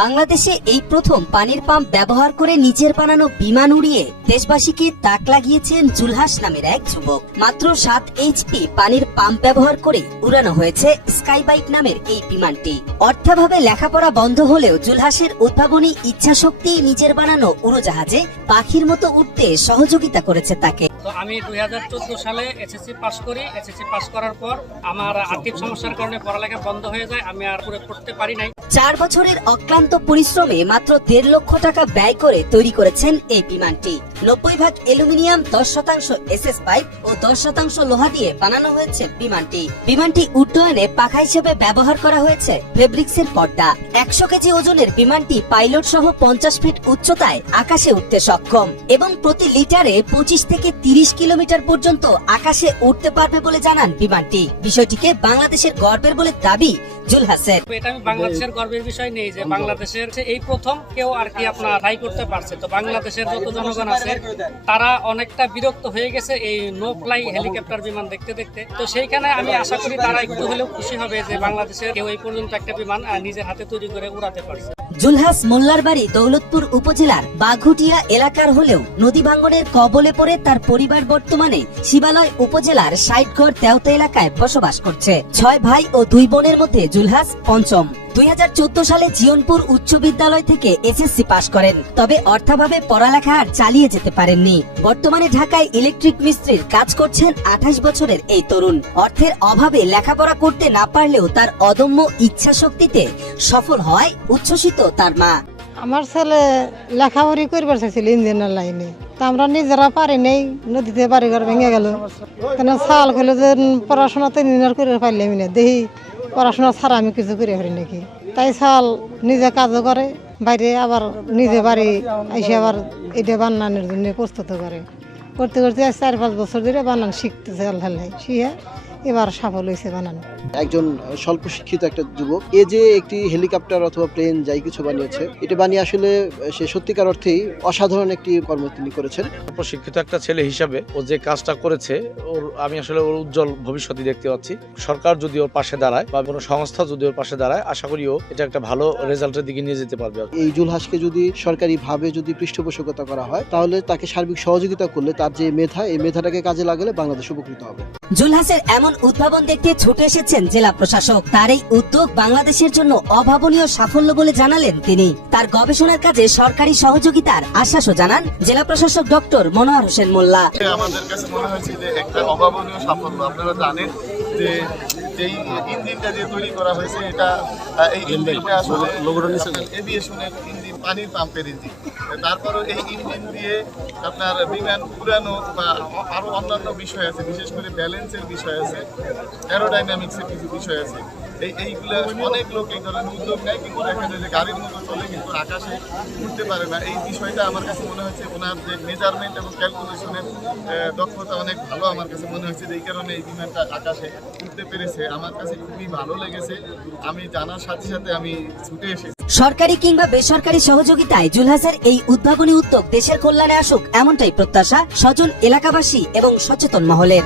বাংলাদেশে এই প্রথম পানির পাম্প ব্যবহার করে নিজের বানানো বিমান উড়িয়ে দেশবাসীকে তাক লাগিয়েছেন জুলহাস নামের এক যুবক। মাত্র 7 HP পানির পাম্প ব্যবহার করে উড়ানো হয়েছে স্কাইবাইক নামের এই বিমানটি। অর্থাভাবে লেখাপড়া বন্ধ হলেও জুলহাসের উদ্ভাবনী ইচ্ছাশক্তি নিজের বানানো উড়োজাহাজে পাখির মতো উঠতে সহযোগিতা করেছে তাকে। তো আমি 2014 সালে এসএসসি পাস করি। এসএসসি পাস করার পর আমার আর্থিক সমস্যার কারণে পড়ালেখা বন্ধ হয়ে যায়, আমি আর পুরো পড়তে পারি নাই। 4 বছরের অক্লান্ত পরিশ্রমে মাত্র 1.5 লক্ষ টাকা ব্যয় করে তৈরি করেছেন এই বিমানটি। 90 ভাগ অ্যালুমিনিয়াম, 10% এসএস পাইপ ও 10% লোহা দিয়ে বানানো হয়েছে বিমানটি উড্ডয়নে পাখা হিসেবে ব্যবহার করা হয়েছে ফেব্রিক্সের পর্দা। 100 কেজি ওজনের বিমানটি পাইলট সহ 50 ফিট উচ্চতায় আকাশে উঠতে সক্ষম এবং প্রতি লিটারে 25 থেকে 30 কিলোমিটার পর্যন্ত আকাশে উঠতে পারবে বলে জানান বিমানটি। বিষয়টিকে বাংলাদেশের গর্বের বলে দাবি জুলহাসের। এটা আমি বাংলাদেশের গর্বের বিষয় নেই যে বাংলাদেশের এই প্রথম কেউ আর কি আপনার ট্রাই করতে পারছে। তো বাংলাদেশের যত জনগণ আছে তারা অনেকটা বিরক্ত হয়ে গেছে এই নো ফ্লাই হেলিকপ্টার বিমান দেখতে দেখতে। তো সেইখানে আমি আশা করি তারা একটু হলেও খুশি হবে যে বাংলাদেশের কেউ এই পর্যন্ত একটা বিমান নিজের হাতে তৈরি করে উড়াতে পারছে। জুলহাস মোল্লার বাড়ি দৌলতপুর উপজেলার বাঘুটিয়া এলাকার হলেও নদী ভাঙ্গনের কবলে পড়ে তার পরিবার বর্তমানে শিবালয় উপজেলার ষাটগড় তেওতা এলাকায় বসবাস করছে। 6 ভাই ও 2 বোনের মধ্যে জুলহাস পঞ্চম। 2014 সালে জিয়নপুর উচ্চ বিদ্যালয় থেকে এসএসসি পাশ করেন, তবে অর্থাভাবে পড়ালেখা আর চালিয়ে যেতে পারেননি। বর্তমানে ঢাকায় ইলেকট্রিক মিস্ত্রির কাজ করছেন 28 বছরের এই তরুণ। অর্থের অভাবে লেখাপড়া করতে না পারলেও তার অদম্য ইচ্ছা শক্তিতে সফল হয় উচ্ছ্বসিত তার মা। আমার ছেলে লেখাপড়ি করবার চাইছিল ইঞ্জিনিয়ার লাইনে, তা আমরা নিজেরা পারি নেই, নদীতে বাড়িঘর ভেঙে গেল। কেন সাল খেলে যে পড়াশোনাতে ইঞ্জিনিয়ার করে পারলাম না, দেখি পড়াশোনা ছাড়া আমি কিছু করে পারি নাকি। তাই সাল নিজে কাজও করে, বাইরে আবার নিজে বাড়ি এসে আবার এটা বানানোর জন্য প্রস্তুত করে। করতে করতে 4-5 বছর ধরে বানান শিখতেছে। আল্লাহ শিখে এবার সফল হয়েছে বানানো। একজন স্বল্প শিক্ষিত একটা যুবক এ যে একটি হেলিকপ্টার অথবা প্লেন যাই কিছু বানিয়েছে, এটা বানিয়ে আসলে সে সত্যিকার অর্থেই অসাধারণ একটি কর্ম তিনি করেছেন। শিক্ষিত একটা ছেলে হিসাবে ও যে কাজটা করেছে আমি আসলে ওর উজ্জ্বল ভবিষ্যৎ দেখতে পাচ্ছি। সরকার যদি ওর পাশে দাঁড়ায় বা কোনো সংস্থা যদি ওর পাশে দাঁড়ায়, আশা করি ও এটা একটা ভালো রেজাল্টের দিকে নিয়ে যেতে পারবে। এই জুলহাসকে যদি সরকারিভাবে যদি পৃষ্ঠপোষকতা করা হয়, তাহলে তাকে সার্বিক সহযোগিতা করলে তার যে মেধা, এই মেধাটাকে কাজে লাগালে বাংলাদেশ উপকৃত হবে। জুলহাসের এমন উদ্ভাবন দেখতে ছুটে এসেছেন জেলা প্রশাসক। তার এই উদ্যোগ বাংলাদেশের জন্য অভাবনীয় সাফল্য বলে জানালেন তিনি। তার গবেষণার কাজে সরকারি সহযোগিতার আশ্বাসও জানান জেলা প্রশাসক ডক্টর মনোয়ার হোসেন মোল্লা। আমাদের কাছে মনে হয়েছে যে একটা অভাবনীয় সাফল্য। আপনারা জানেন যে যেই ইঞ্জিনটা যে তৈরি করা হয়েছে, এটা এই ইঞ্জিনটা আসলে এভিয়েশনের ইঞ্জিন, পানির পাম্পের ইঞ্জিন। তারপরে এই ইঞ্জিন দিয়ে আপনার বিমান উড়ানো বা আরো অন্যান্য বিষয় আছে, বিশেষ করে ব্যালেন্সের বিষয় আছে, অ্যারোডাইনামিক্সের কিছু বিষয় আছে। এইগুলো অনেক লোক এই ধরনের উদ্যোগ নেয়, কিন্তু দেখা যায় যে গাড়ির মতো চলে কিন্তু আকাশে উঠতে পারে না। এই বিষয়টা আমার কাছে মনে হচ্ছে ওনার যে মেজারমেন্ট এবং ক্যালকুলেশনের দক্ষতা অনেক ভালো আমার কাছে মনে হচ্ছে। এই কারণে এই বিমানটা আকাশে উঠতে পেরেছে। আমার কাছে খুবই ভালো লেগেছে। আমি জানার সাথে সাথে আমি ছুটে এসেছি। সরকারি কিংবা বেসরকারি সহযোগিতায় জুলহাসের এই উদ্ভাবনী উদ্যোগ দেশের কল্যাণে আসুক, এমনটাই প্রত্যাশা স্বজন, এলাকাবাসী এবং সচেতন মহলের।